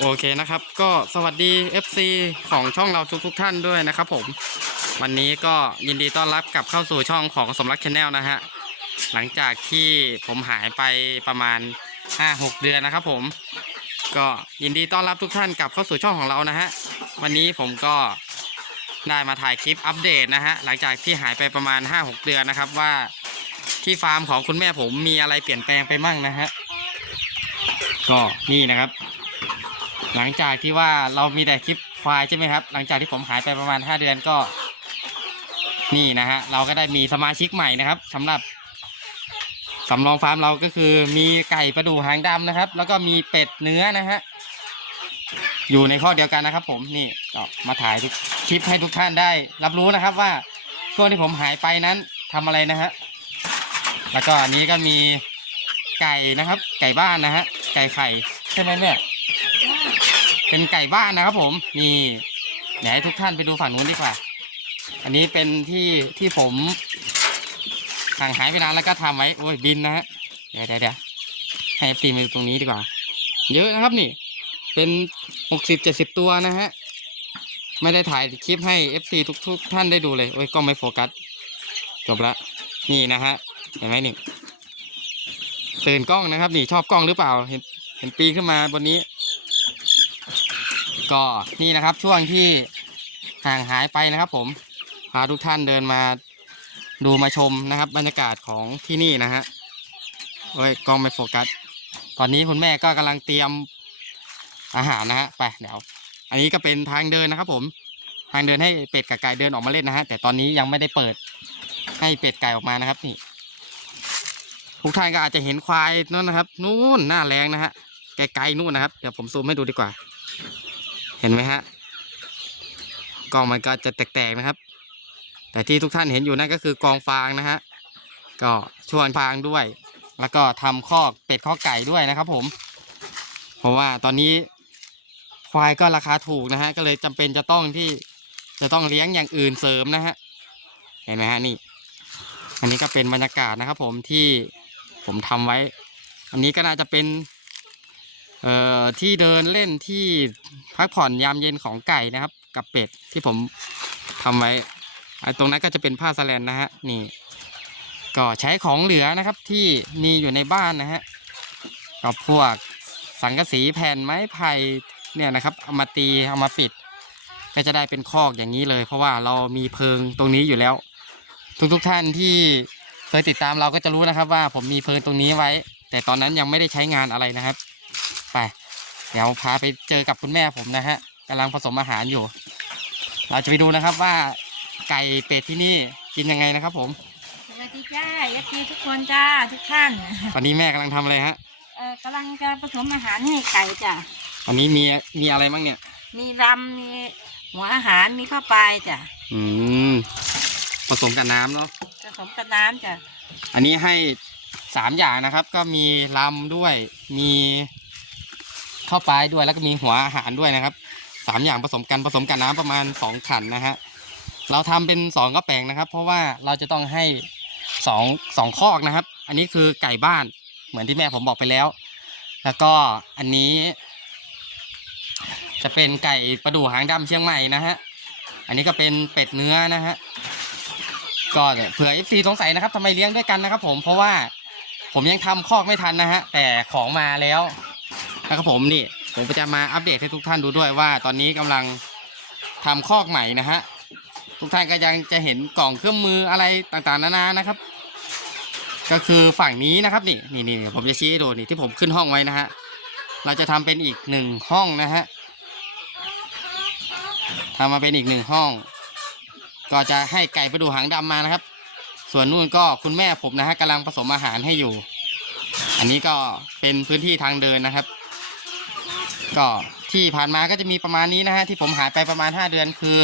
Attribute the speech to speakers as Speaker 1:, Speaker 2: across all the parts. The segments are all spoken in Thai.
Speaker 1: โอเคนะครับ ก็สวัสดี FC ของช่องเราทุกทท่านด้วยนะครับผม วันนี้ก็ยินดีต้อนรับกลับเข้าสู่ช่องของสมรักชาแนลนะฮะ หลังจากที่ผมหายไปประมาณ 5-6 เดือนนะครับผม ก็ยินดีต้อนรับทุกท่านกลับเข้าสู่ช่องของเรานะฮะ วันนี้ผมก็ได้มาถ่ายคลิปอัปเดตนะฮะ หลังจากที่หายไปประมาณ 5-6 เดือนนะครับว่าที่ฟาร์มของคุณแม่ผมมีอะไรเปลี่ยนแปลงไปมั่งนะฮะ ก็นี่นะครับ หลังจากที่ว่าเรามีแต่คลิปควายใช่ไหมครับ หลังจากที่ผมหายไปประมาณ 5 เดือนก็ นี่นะฮะเราก็ได้มีสมาชิกใหม่นะครับสำหรับสำรองฟาร์มเราก็คือมีไก่ประดูหางดำนะครับ แล้วก็มีเป็ดเนื้อนะฮะอยู่ในข้อเดียวกันนะครับ ผมนี่ก็มาถ่ายทุกคลิปให้ทุกท่านได้ รับรู้นะครับว่าช่วงที่ผมหายไปนั้นทำอะไรนะฮะแล้วก็อันนี้ก็มีไก่นะครับ ไก่บ้านนะฮะไก่ไข่ใช่ไหมเนี่ย เป็นไก่บ้านนะครับผมนี่เดี๋ยวให้ทุกท่านไปดูฝั่งนู้นดีกว่า อันนี้เป็นที่ที่ผมห่างหายไปนานแล้วก็ทำไว้โอ้ยบินนะฮะเดี๋ยวเดี๋ยวเดี๋ยวให้ตีมาดูตรงนี้ดีกว่า เยอะนะครับนี่ เป็นหกสิบเจ็ดสิบตัวนะฮะไม่ได้ถ่ายคลิปให้ FC ทุกทุกท่านได้ดูเลยโอ้ยกล้องไม่โฟกัสจบละนี่นะฮะเห็นไหมนี่ตื่นกล้องนะครับ นี่ชอบกล้องหรือเปล่า เห็นเห็นปีขึ้นมาบนนี้ ก็นี่นะครับช่วงที่ห่างหายไปนะครับ ผมพาทุกท่านเดินมาดูมาชมนะครับ บรรยากาศของที่นี่นะฮะโอ้ยกล้องไม่โฟกัส ตอนนี้คุณแม่ก็กำลังเตรียมอาหารนะฮะไปเดี๋ยวอันนี้ก็เป็นทางเดินนะครับ ผมทางเดินให้เป็ดกับไก่เดินออกมาเล่นนะฮะแต่ตอนนี้ยังไม่ได้เปิดให้เป็ดไก่ออกมานะครับนี่ทุกท่านก็อาจจะเห็นควายนั่นนะครับ นู่นหน้าแรงนะฮะไกลๆนู่นนะครับเดี๋ยวผมซูมให้ดูดีกว่า เห็นไหมฮะกองมันก็จะแตกๆนะครับ แต่ที่ทุกท่านเห็นอยู่นั่นก็คือกองฟางนะฮะก็ชวนฟางด้วย แล้วก็ทำคอกเป็ดข้อกไก่ด้วยนะครับ ผม เพราะว่าตอนนี้ควายก็ราคาถูกนะฮะก็เลยจำเป็นจะต้องที่จะต้องเลี้ยงอย่างอื่นเสริมนะฮะเห็นไหมฮะนี่อันนี้ก็เป็นบรรยากาศนะครับ ผมที่ผมทำไว้ อันนี้ก็น่าจะเป็น เอ่อที่เดินเล่นที่พักผ่อนยามเย็นของไก่นะครับ กับเป็ดที่ผมทำไว้ตรงนั้นก็จะเป็นผ้าสแลนนะฮะนี่ ก็ใช้ของเหลือนะครับที่มีอยู่ในบ้านนะฮะก็พวกสังกะสีแผ่นไม้ไผ่เนี่ยนะครับเอามาตีเอามาปิด ก็จะได้เป็นคอกอย่างนี้เลย เพราะว่าเรามีเพิงตรงนี้อยู่แล้ว ทุกๆทท่านที่เคยติดตามเราก็จะรู้นะครับว่าผมมีเพิงตรงนี้ไว้ แต่ตอนนั้นยังไม่ได้ใช้งานอะไรนะครับ ไป เดี๋ยวพาไปเจอกับคุณแม่ผมนะฮะกำลังผสมอาหารอยู่ เราจะไปดูนะครับว่าไก่เป็ดที่นี่กินยังไงนะครับ ผม
Speaker 2: สวัสดีจ้าเอฟซีทุกคนจ้าทุกท่าน
Speaker 1: ตอนนี้แม่กำลังทำอะไรฮะ
Speaker 2: เอ่อกำลังจะผสมอาหารให้ไก่จ้ะ
Speaker 1: ตอนนี้มีมีอะไรบ้างเนี่ย
Speaker 2: มีลำมีหัวอาหารมีข้าวปลายจ้ะ
Speaker 1: อืมผสมกับน้ำเนาะ
Speaker 2: ผสมกับน้ำจ้ะ
Speaker 1: อันนี้ให้สามอย่างนะครับ ก็มีลำด้วยมี ข้าวปลายด้วยแล้วก็มีหัวอาหารด้วยนะครับสามอย่างผสมกันผสมกับน้ำประมาณสองขันนะฮะเราทำเป็นสองกระแปงนะครับ เพราะว่าเราจะต้องให้สองสองคอกนะครับ อันนี้คือไก่บ้านเหมือนที่แม่ผมบอกไปแล้ว แล้วก็อันนี้ จะเป็นไก่ประดู่หางดำเชียงใหม่นะฮะอันนี้ก็เป็นเป็ดเนื้อนะฮะก็เนี่ยเผื่อ FC สงสัยนะครับทำไมเลี้ยงด้วยกันนะครับ ผมเพราะว่าผมยังทำคอกไม่ทันนะฮะแต่ของมาแล้ว นะครับผมนี่ผมจะมาอัปเดตให้ทุกท่านดูด้วยว่า ตอนนี้กำลังทำคอกใหม่นะฮะทุกท่านก็ยังจะเห็นกล่องเครื่องมืออะไรต่างๆนานานะครับ ก็คือฝั่งนี้นะครับนี่นี่นี่ผมจะชี้ให้ดูนี่ที่ผมขึ้นห้องไว้นะฮะเราจะทำเป็นอีกหนึ่งห้องนะฮะทำมาเป็นอีกหนึ่งห้อง ก็จะให้ไก่ประดูหางดำมานะครับ ส่วนนู่นก็คุณแม่ผมนะฮะกำลังผสมอาหารให้อยู่ อันนี้ก็เป็นพื้นที่ทางเดินนะครับ ก็ที่ผ่านมาก็จะมีประมาณนี้นะฮะที่ผมหายไปประมาณ 5 เดือนคือ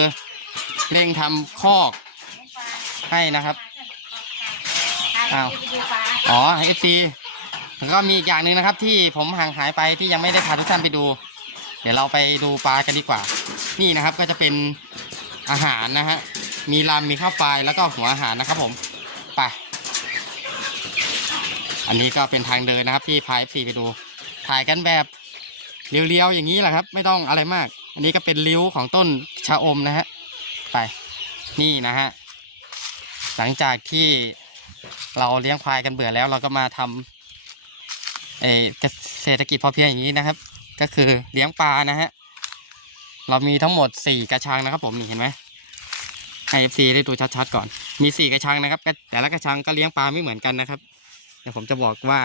Speaker 1: เร่งทำคอกให้นะครับอ้าวอ๋อเอฟซีแล้วก็มีอีกอย่างหนึ่งนะครับ ที่ผมห่างหายไปที่ยังไม่ได้พาทุกท่านไปดู เดี๋ยวเราไปดูปลากันดีกว่า นี่นะครับก็จะเป็นอาหารนะฮะมีลำมีข้าวปลายแล้วก็หัวอาหารนะครับผมไปอันนี้ก็เป็นทางเดินนะครับที่พาเอฟซีไปดู ถ่ายกันแบบ เรียวๆอย่างนี้แหละครับ ไม่ต้องอะไรมาก อันนี้ก็เป็นริ้วของต้นชะอมนะฮะไปนี่นะฮะหลังจากที่เราเลี้ยงควายกันเบื่อแล้ว เราก็มาทำเอ่อเศรษฐกิจพอเพียงอย่างนี้นะครับ ก็คือเลี้ยงปลานะฮะเรามีทั้งหมดสี่กระชังนะครับผมนี่เห็นไหมให้ FC ได้ดูชัดๆก่อน มีสี่กระชังนะครับ แต่ละกระชังก็เลี้ยงปลาไม่เหมือนกันนะครับ เดี๋ยวผมจะบอกว่า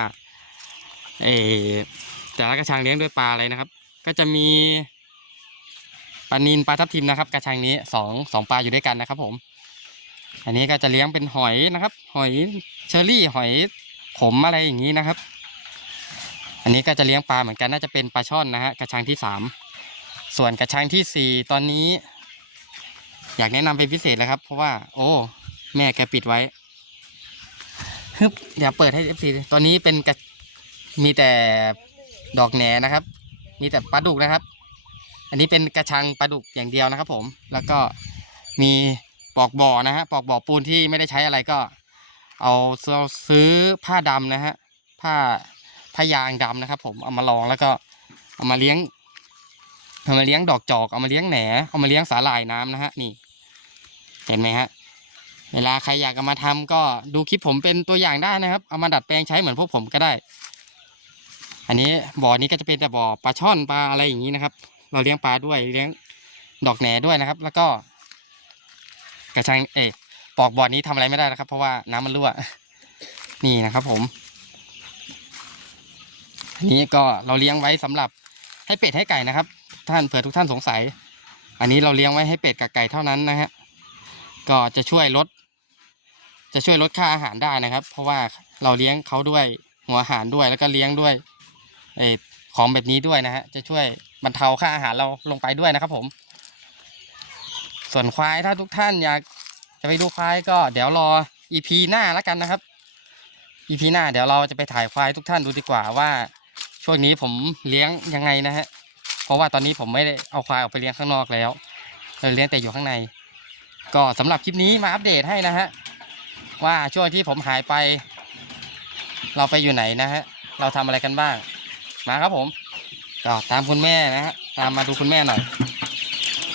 Speaker 1: เอ แต่ละกระชังเลี้ยงด้วยปลาอะไรนะครับ ก็จะมีปลานินปลาทับทิมนะครับ กระชังนี้สองสองปลาอยู่ด้วยกันนะครับ ผม อันนี้ก็จะเลี้ยงเป็นหอยนะครับ หอยเชอรี่หอยขมอะไรอย่างนี้นะครับ อันนี้ก็จะเลี้ยงปลาเหมือนกันน่าจะเป็นปลาช่อนนะฮะกระชังที่สามส่วนกระชังที่สี่ตอนนี้ อยากแนะนำเป็นพิเศษเลยครับ เพราะว่า โอ้ แม่แกปิดไว้ฮึบเดี๋ยวเปิดให้เอฟซีตอนนี้เป็นกระมีแต่ ดอกแหนนะครับ มีแต่ปลาดุกนะครับ อันนี้เป็นกระชังปลาดุกอย่างเดียวนะครับ ผม แล้วก็มีปอกบ่อนะฮะปอกบ่อปูนที่ไม่ได้ใช้อะไรก็ เอาเราซื้อผ้าดำนะฮะผ้าผ้ายางดำนะครับ ผมเอามาลองแล้วก็เอามาเลี้ยงเอามาเลี้ยงดอกจอกเอามาเลี้ยงแหนเอามาเลี้ยงสาหร่ายน้ำนะฮะนี่ เห็นไหมฮะเวลาใครอยากเอามาทำก็ดูคลิปผมเป็นตัวอย่างได้นะครับ เอามาดัดแปลงใช้เหมือนพวกผมก็ได้ อันนี้บ่อนี้ก็จะเป็นแต่บ่อปลาช่อนปลาอะไรอย่างนี้นะครับ เราเลี้ยงปลาด้วยเลี้ยงดอกแหนด้วยนะครับ แล้วก็ กระชังเอยปอกบ่อนี้ทำอะไรไม่ได้นะครับ เพราะว่าน้ำมันรั่ว นี่นะครับ ผม อันนี้ก็เราเลี้ยงไว้สำหรับให้เป็ดให้ไก่นะครับ ท่านเผื่อทุกท่านสงสัย อันนี้เราเลี้ยงไว้ให้เป็ดกับไก่เท่านั้นนะฮะก็จะช่วยลด จะช่วยลดค่าอาหารได้นะครับ เพราะว่าเราเลี้ยงเขาด้วยหัวอาหารด้วยแล้วก็เลี้ยงด้วย อของแบบนี้ด้วยนะฮะจะช่วยบรรเทาค่าอาหารเราลงไปด้วยนะครับผม ส่วนควายถ้าทุกท่านอยากจะไปดูควายก็เดี๋ยวรอ EP หน้าแล้วกันนะครับ EP หน้าเดี๋ยวเราจะไปถ่ายควายทุกท่านดูดีกว่าว่า ช่วงนี้ผมเลี้ยงยังไงนะฮะเพราะว่าตอนนี้ผมไม่ได้เอาควายออกไปเลี้ยงข้างนอกแล้วเลยเลี้ยงแต่อยู่ข้างใน ก็สำหรับคลิปนี้มาอัปเดตให้นะฮะว่าช่วงที่ผมหายไป เราไปอยู่ไหนนะฮะเราทำอะไรกันบ้าง มาครับผมก็ตามคุณแม่นะฮะตามมาดูคุณแม่หน่อย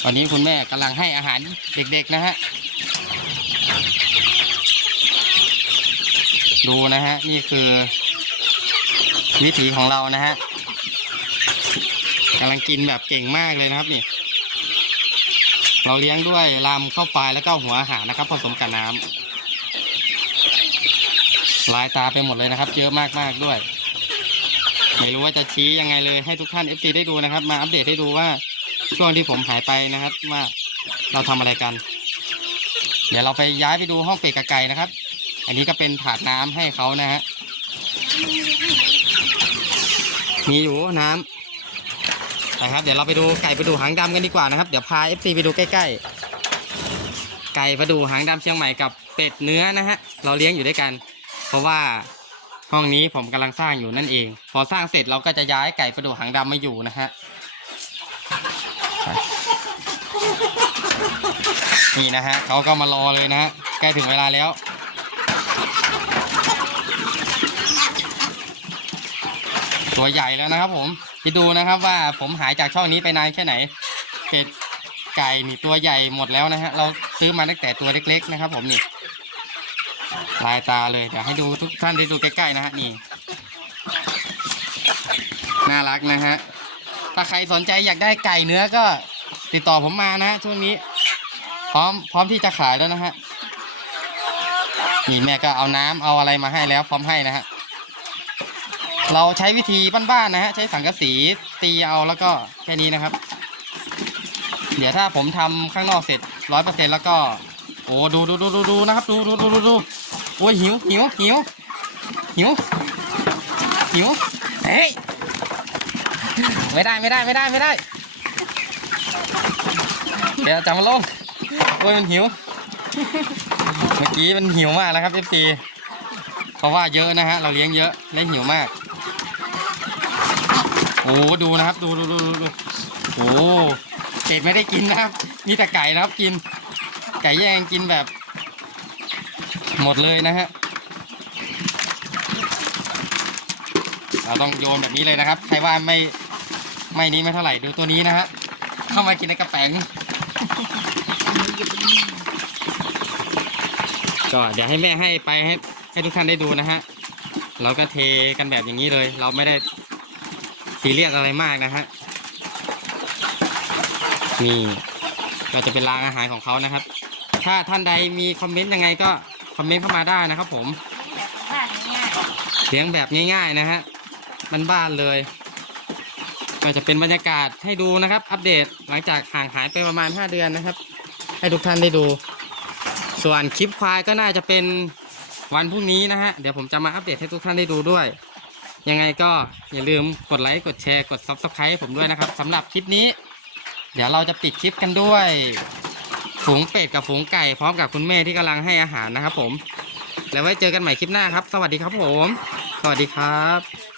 Speaker 1: ตอนนี้คุณแม่กำลังให้อาหารเด็กๆนะฮะดูนะฮะนี่คือ วิถีของเรานะฮะกำลังกินแบบเก่งมากเลยนะครับนี่ เราเลี้ยงด้วยลำเข้าปลายแล้วก็หัวอาหารนะครับ ผสมกับน้ำลายตาไปหมดเลยนะครับ เยอะมากๆด้วย ไม่รู้ว่าจะชี้ยังไงเลยให้ทุกท่าน FC ได้ดูนะครับ มาอัปเดตให้ดูว่าช่วงที่ผมหายไปนะครับ ว่าเราทำอะไรกัน เดี๋ยวเราไปย้ายไปดูห้องเป็ดกับไก่นะครับ อันนี้ก็เป็นถาดน้ำให้เขานะฮะมีอยู่น้ำนะครับ เดี๋ยวเราไปดูไก่ประดูหางดำกันดีกว่านะครับ เดี๋ยวพา FC ไปดูใกล้ๆ ไก่ประดูหางดำเชียงใหม่กับเป็ดเนื้อนะฮะเราเลี้ยงอยู่ด้วยกัน เพราะว่า ห้องนี้ผมกำลังสร้างอยู่นั่นเอง พอสร้างเสร็จเราก็จะย้ายไก่ประดูหางดำมาอยู่นะฮะนี่นะฮะเขาก็มารอเลยนะฮะใกล้ถึงเวลาแล้ว ตัวใหญ่แล้วนะครับ ผมคิดดูนะครับว่าผมหายจากช่องนี้ไปนานแค่ไหนเป็ดไก่นี่ตัวใหญ่หมดแล้วนะฮะเราซื้อมาตั้งแต่ตัวเล็ก ๆ นะครับ ผมนี่ ลายตาเลยเดี๋ยวให้ดูทุกท่านได้ดูใกล้ๆนะฮะนี่น่ารักนะฮะถ้าใครสนใจอยากได้ไก่เนื้อก็ติดต่อผมมานะช่วงนี้ พร้อมพร้อมที่จะขายแล้วนะฮะนี่แม่ก็เอาน้ำเอาอะไรมาให้แล้วพร้อมให้นะฮะเราใช้วิธีบ้านๆนะฮะใช้สังกะสีตีเอาแล้วก็แค่นี้นะครับ เดี๋ยวถ้าผมทำข้างนอกเสร็จร้อยเปอร์เซ็นแล้วก็โอ้ดูดูดูดูดูนะครับ ดูดูดูดูดู โอ้ยหิวหิวหิวหิวหิวเฮ้ยไม่ได้ไม่ได้ไม่ได้ไม่ได้ เดี๋ยวจับมาลงโอ้ยมันหิว เมื่อกี้มันหิวมากแล้วครับเอฟซีเพราะว่าเยอะนะฮะเราเลี้ยงเยอะและหิวมากโอ้ดูนะครับดูดูดูดูดูโอ้เป็ดไม่ได้กินนะครับ มีแต่ไก่นะครับกิน ไก่แย่งกินแบบ หมดเลยนะฮะเราต้องโยนแบบนี้เลยนะครับ ใครว่าไม่ไม่นี้ไม่เท่าไหร่ดูตัวนี้นะฮะเข้ามากินในกระแป๋งก็เดี๋ยวให้แม่ให้ไปให้ให้ทุกท่านได้ดูนะฮะเราก็เทกันแบบอย่างนี้เลย เราไม่ได้ซีเรียสอะไรมากนะฮะนี่ก็จะเป็นรางอาหารของเขานะครับ ถ้าท่านใดมีคอมเมนต์ยังไงก็ อมเมนต์เข้ามาได้นะครับ ผม
Speaker 2: นี่แบบบ้านง่าย
Speaker 1: เลี้ยงแบบง่ายๆนะฮะมันบ้านๆเลยก็จะเป็นบรรยากาศให้ดูนะครับ อัปเดตหลังจากห่างหายไปประมาณ 5 เดือนนะครับ ให้ทุกท่านได้ดู ส่วนคลิปควายก็น่าจะเป็นวันพรุ่งนี้นะฮะ เดี๋ยวผมจะมาอัปเดตให้ทุกท่านได้ดูด้วย ยังไงก็อย่าลืมกดไลค์กดแชร์กด Subscribe ให้ผมด้วยนะครับสำหรับคลิปนี้ เดี๋ยวเราจะปิดคลิปกันด้วย ฝูงเป็ดกับฝูงไก่พร้อมกับคุณแม่ที่กำลังให้อาหารนะครับผม แล้วไว้เจอกันใหม่คลิปหน้าครับ สวัสดีครับผม สวัสดีครับ